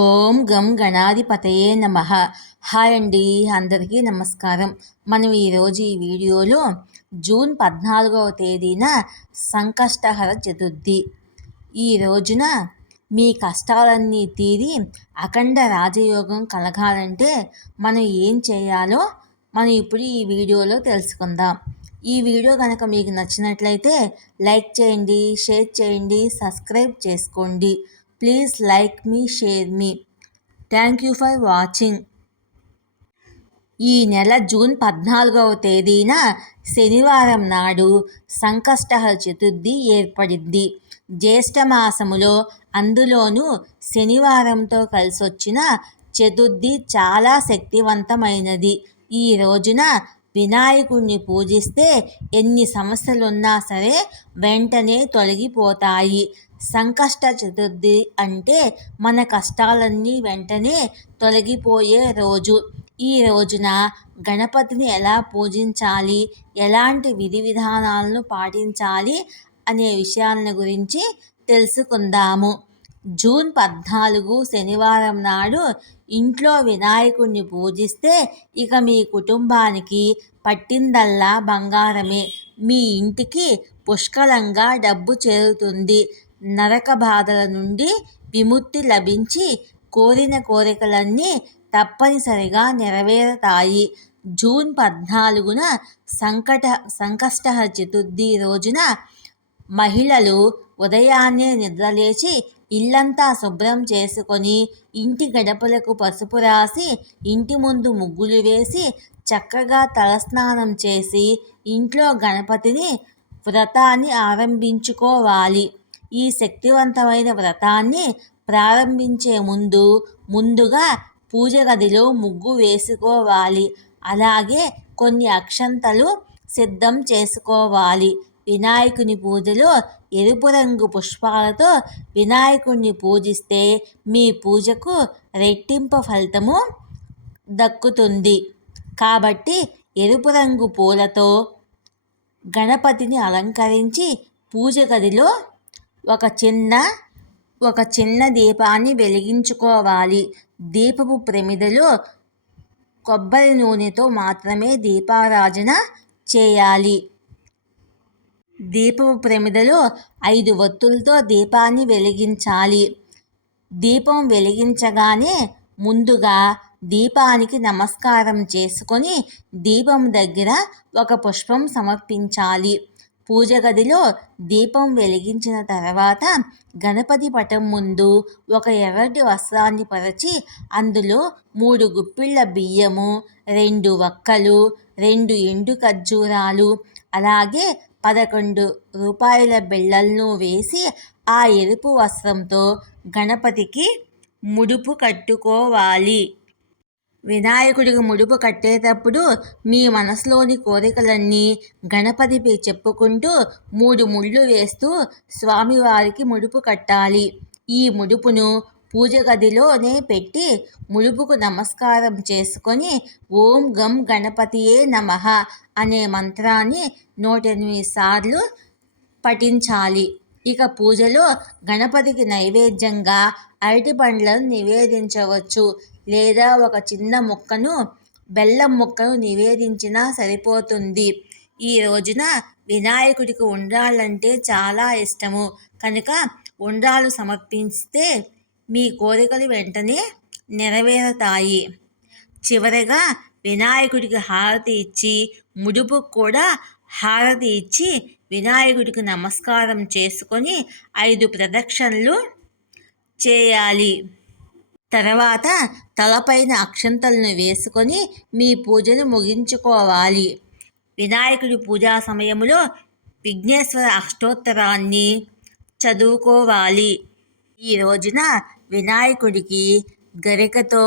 ఓం గం గణాధిపతయే నమః. హాయ్ అండి, అందరికీ నమస్కారం. మనం ఈరోజు ఈ వీడియోలో జూన్ 14వ తేదీన సంకష్టహర చతుర్థి. ఈ రోజున మీ కష్టాలన్నీ తీరి అఖండ రాజయోగం కలగాలంటే మనం ఏం చేయాలో మనం ఇప్పుడు ఈ వీడియోలో తెలుసుకుందాం. ఈ వీడియో కనుక మీకు నచ్చినట్లయితే లైక్ చేయండి, షేర్ చేయండి, సబ్స్క్రైబ్ చేసుకోండి. Please like me, share me. Thank you for watching. ఈ నెల జూన్ 14వ తేదీన శనివారం నాడు సంకష్టహర చతుర్థి ఏర్పడింది. జ్యేష్ఠమాసములో అందులోనూ శనివారంతో కలిసొచ్చిన చతుర్థి చాలా శక్తివంతమైనది. ఈ రోజున వినాయకుడిని పూజిస్తే ఎన్ని సమస్యలున్నా సరే వెంటనే తొలగిపోతాయి. సంకష్ట చతుర్థి అంటే మన కష్టాలన్నీ వెంటనే తొలగిపోయే రోజు. ఈ రోజున గణపతిని ఎలా పూజించాలి, ఎలాంటి విధి విధానాలను పాటించాలి అనే విషయాలను గురించి తెలుసుకుందాము. జూన్ 14 శనివారం నాడు ఇంట్లో వినాయకుడిని పూజిస్తే ఇక మీ కుటుంబానికి పట్టిందల్లా బంగారమే. మీ ఇంటికి పుష్కలంగా డబ్బు చేరుతుంది. నరక బాధల నుండి విముక్తి లభించి కోరిన కోరికలన్నీ తప్పనిసరిగా నెరవేరుతాయి. జూన్ 14న సంకష్టహర చతుర్థి రోజున మహిళలు ఉదయాన్నే నిద్రలేచి ఇల్లంతా శుభ్రం చేసుకొని ఇంటి గడపలకు పసుపు రాసి ఇంటి ముందు ముగ్గులు వేసి చక్కగా తలస్నానం చేసి ఇంట్లో గణపతిని వ్రతాన్ని ఆరంభించుకోవాలి. ఈ శక్తివంతమైన వ్రతాన్ని ప్రారంభించే ముందుగా పూజ గదిలో ముగ్గు వేసుకోవాలి. అలాగే కొన్ని అక్షంతలు సిద్ధం చేసుకోవాలి. వినాయకుని పూజలో ఎరుపు రంగు పుష్పాలతో వినాయకుడిని పూజిస్తే మీ పూజకు రెట్టింపు ఫలితము దక్కుతుంది. కాబట్టి ఎరుపు రంగు పూలతో గణపతిని అలంకరించి పూజ గదిలో ఒక చిన్న దీపాన్ని వెలిగించుకోవాలి. దీపపు ప్రమిదలో కొబ్బరి నూనెతో మాత్రమే దీపారాధన చేయాలి. దీపపు ప్రమిదలో 5 ఒత్తులతో దీపాన్ని వెలిగించాలి. దీపం వెలిగించగానే ముందుగా దీపానికి నమస్కారం చేసుకొని దీపం దగ్గర ఒక పుష్పం సమర్పించాలి. పూజ గదిలో దీపం వెలిగించిన తర్వాత గణపతి పటం ముందు ఒక ఎర్రటి వస్త్రాన్ని పరచి అందులో 3 గుప్పిళ్ళ బియ్యము, 2 వక్కలు, 2 ఎండు ఖర్జూరాలు, అలాగే 11 రూపాయల బిళ్ళలను వేసి ఆ ఎరుపు వస్త్రంతో గణపతికి ముడుపు కట్టుకోవాలి. వినాయకుడికి ముడుపు కట్టేటప్పుడు మీ మనసులోని కోరికలన్నీ గణపతిపై చెప్పుకుంటూ 3 ముళ్ళు వేస్తూ స్వామివారికి ముడుపు కట్టాలి. ఈ ముడుపును పూజ గదిలోనే పెట్టి ముడుపుకు నమస్కారం చేసుకొని ఓం గం గణపతియే నమః అనే మంత్రాన్ని 108 సార్లు పఠించాలి. ఇక పూజలో గణపతికి నైవేద్యంగా అరటి పండ్లను నివేదించవచ్చు, లేదా ఒక చిన్న బెల్లం ముక్కను నివేదించినా సరిపోతుంది. ఈ రోజున వినాయకుడికి ఉండ్రాళ్ళంటే చాలా ఇష్టము కనుక ఉండ్రాళ్ళు సమర్పిస్తే మీ కోరికలు వెంటనే నెరవేరుతాయి. చివరగా వినాయకుడికి హారతి ఇచ్చి ముడుపుకు కూడా హారతి ఇచ్చి వినాయకుడికి నమస్కారం చేసుకొని 5 ప్రదక్షిణలు చేయాలి. తర్వాత తలపైన అక్షంతలను వేసుకొని మీ పూజను ముగించుకోవాలి. వినాయకుడి పూజా సమయంలో విఘ్నేశ్వర అష్టోత్తరాన్ని చదువుకోవాలి. ఈ రోజున వినాయకుడికి గరికతో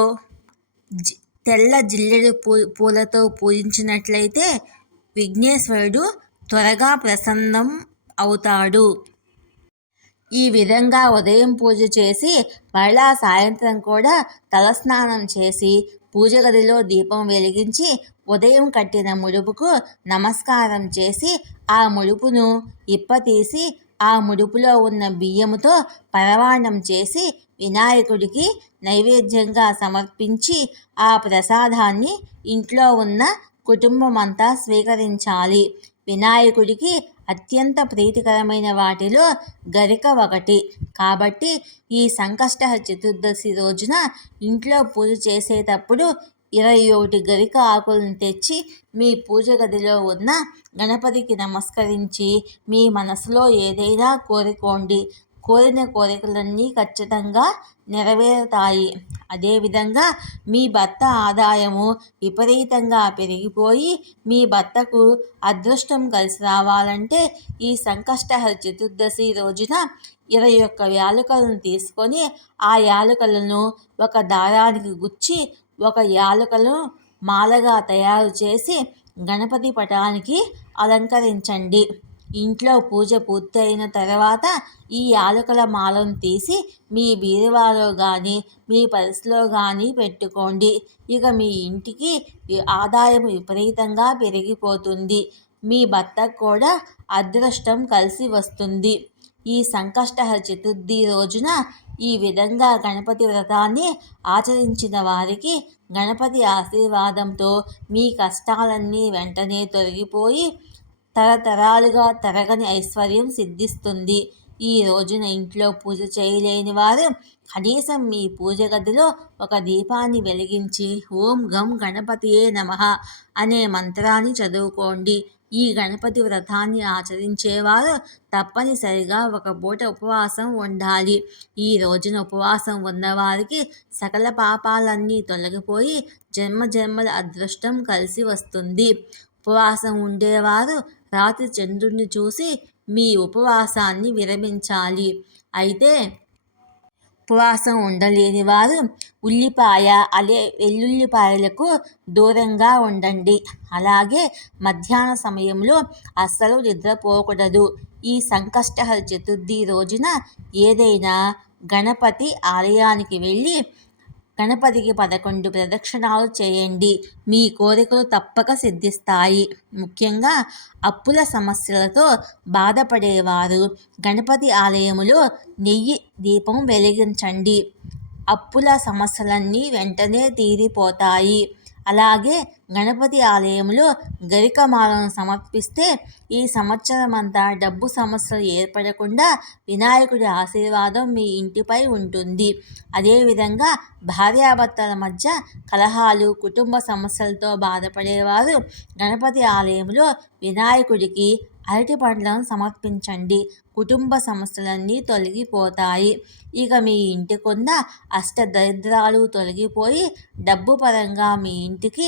తెల్ల జిల్లెడు పూలతో పూజించినట్లయితే విఘ్నేశ్వరుడు త్వరగా ప్రసన్నం అవుతాడు. ఈ విధంగా ఉదయం పూజ చేసి మరలా సాయంత్రం కూడా తలస్నానం చేసి పూజ గదిలో దీపం వెలిగించి ఉదయం కట్టిన ముడుపుకు నమస్కారం చేసి ఆ ముడుపును ఇప్పతీసి ఆ ముడుపులో ఉన్న బియ్యముతో పరవాన్నం చేసి వినాయకుడికి నైవేద్యంగా సమర్పించి ఆ ప్రసాదాన్ని ఇంట్లో ఉన్న కుటుంబమంతా స్వీకరించాలి. వినాయకుడికి అత్యంత ప్రీతికరమైన వాటిలో గరిక ఒకటి. కాబట్టి ఈ సంకష్టహ చతుర్దశి రోజున ఇంట్లో పూజ చేసేటప్పుడు 21 గరిక ఆకులను తెచ్చి మీ పూజ గదిలో ఉన్న గణపతికి నమస్కరించి మీ మనసులో ఏదైనా కోరుకోండి. కోరిన కోరికలన్నీ ఖచ్చితంగా నెరవేరుతాయి. అదేవిధంగా మీ భర్త ఆదాయము విపరీతంగా పెరిగిపోయి మీ భర్తకు అదృష్టం కలిసి రావాలంటే ఈ సంకష్టహర చతుర్దశి రోజున 21 యాలకులను తీసుకొని ఆ యాలకులను ఒక దారానికి గుచ్చి ఒక యాలకులను మాలగా తయారు చేసి గణపతి పటానికి అలంకరించండి. ఇంట్లో పూజ పూర్తయిన తర్వాత ఈ యాలకుల మాలను తీసి మీ బీరువాలో కానీ మీ పర్సులో కానీ పెట్టుకోండి. ఇక మీ ఇంటికి ఆదాయం విపరీతంగా పెరిగిపోతుంది. మీ భర్తకు కూడా అదృష్టం కలిసి వస్తుంది. ఈ సంకష్టహర చతుర్థి రోజున ఈ విధంగా గణపతి వ్రతాన్ని ఆచరించిన వారికి గణపతి ఆశీర్వాదంతో మీ కష్టాలన్నీ వెంటనే తొలగిపోయి తరతరాలుగా తరగని ఐశ్వర్యం సిద్ధిస్తుంది. ఈ రోజున ఇంట్లో పూజ చేయలేని వారు కనీసం మీ పూజ గదిలో ఒక దీపాన్ని వెలిగించి ఓం గం గణపతియే నమః అనే మంత్రాన్ని చదువుకోండి. ఈ గణపతి వ్రతాన్ని ఆచరించేవారు తప్పనిసరిగా ఒక పూట ఉపవాసం ఉండాలి. ఈ రోజున ఉపవాసం ఉన్నవారికి సకల పాపాలన్నీ తొలగిపోయి జన్మజన్మల అదృష్టం కలిసి వస్తుంది. ఉపవాసం ఉండేవారు రాత్రి చంద్రుడిని చూసి మీ ఉపవాసాన్ని విరమించాలి. అయితే ఉపవాసం ఉండలేని వారు ఉల్లిపాయ వెల్లుల్లిపాయలకు దూరంగా ఉండండి. అలాగే మధ్యాహ్న సమయంలో అస్సలు నిద్రపోకూడదు. ఈ సంకష్టహర చతుర్థి రోజున ఏదైనా గణపతి ఆలయానికి వెళ్ళి గణపతికి 11 ప్రదక్షిణాలు చేయండి. మీ కోరికలు తప్పక సిద్ధిస్తాయి. ముఖ్యంగా అప్పుల సమస్యలతో బాధపడేవారు గణపతి ఆలయములో నెయ్యి దీపం వెలిగించండి. అప్పుల సమస్యలన్నీ వెంటనే తీరిపోతాయి. అలాగే గణపతి ఆలయంలో గరికమాలను సమర్పిస్తే ఈ సంవత్సరమంతా డబ్బు సమస్యలు ఏర్పడకుండా వినాయకుడి ఆశీర్వాదం మీ ఇంటిపై ఉంటుంది. అదేవిధంగా భార్యాభర్తల మధ్య కలహాలు, కుటుంబ సమస్యలతో బాధపడేవారు గణపతి ఆలయంలో వినాయకుడికి అరటి పండ్లను సమర్పించండి. కుటుంబ సమస్యలన్నీ తొలగిపోతాయి. ఇక మీ ఇంటికున్న అష్టదరిద్రాలు తొలగిపోయి డబ్బు పరంగా మీ ఇంటికి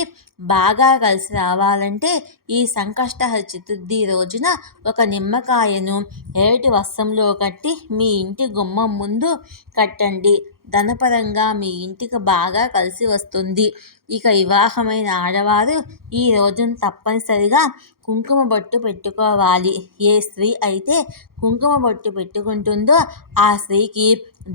బాగా కలిసి రావాలంటే ఈ సంకష్టహర చతుర్థి రోజున ఒక నిమ్మకాయను ఎర్రటి వస్త్రంలో కట్టి మీ ఇంటి గుమ్మం ముందు కట్టండి. ధనపరంగా మీ ఇంటికి బాగా కలిసి వస్తుంది. ఇక వివాహమైన ఆడవారు ఈ రోజున తప్పనిసరిగా కుంకుమ బొట్టు పెట్టుకోవాలి. ఏ స్త్రీ అయితే కుంకుమ బొట్టు పెట్టుకుంటుందో ఆ స్త్రీకి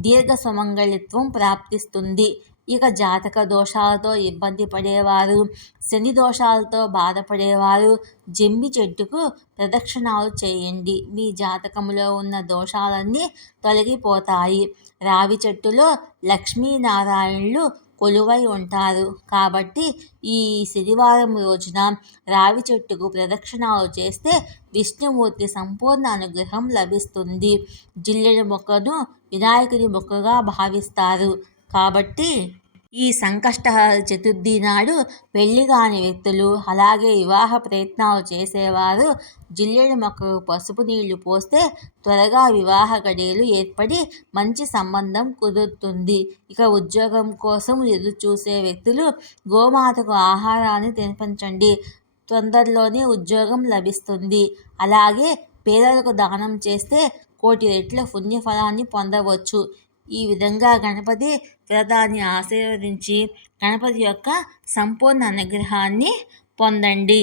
దీర్ఘ సుమంగళిత్వం ప్రాప్తిస్తుంది. ఇక జాతక దోషాలతో ఇబ్బంది పడేవారు, శని దోషాలతో బాధపడేవారు జమ్మి చెట్టుకు ప్రదక్షిణాలు చేయండి. మీ జాతకంలో ఉన్న దోషాలన్నీ తొలగిపోతాయి. రావి చెట్టులో లక్ష్మీనారాయణులు కొలువై ఉంటారు. కాబట్టి ఈ శనివారం రోజున రావి చెట్టుకు ప్రదక్షిణాలు చేస్తే విష్ణుమూర్తి సంపూర్ణ అనుగ్రహం లభిస్తుంది. జిల్లెడు మొక్కను వినాయకుడి మొక్కగా భావిస్తారు. కాబట్టి ఈ సంకష్టహర చతుర్థి నాడు పెళ్లి కాని వ్యక్తులు, అలాగే వివాహ ప్రయత్నాలు చేసేవారు జిల్లెడు మొక్కకు పసుపు నీళ్లు పోస్తే త్వరగా వివాహ గడియలు ఏర్పడి మంచి సంబంధం కుదురుతుంది. ఇక ఉద్యోగం కోసం ఎదురు చూసే వ్యక్తులు గోమాతకు ఆహారాన్ని తినిపించండి. తొందరలోనే ఉద్యోగం లభిస్తుంది. అలాగే పేదలకు దానం చేస్తే కోటి రెట్ల పుణ్యఫలాన్ని పొందవచ్చు. ఈ విధంగా గణపతి వ్రతాన్ని ఆశీర్వదించి గణపతి యొక్క సంపూర్ణ అనుగ్రహాన్ని పొందండి.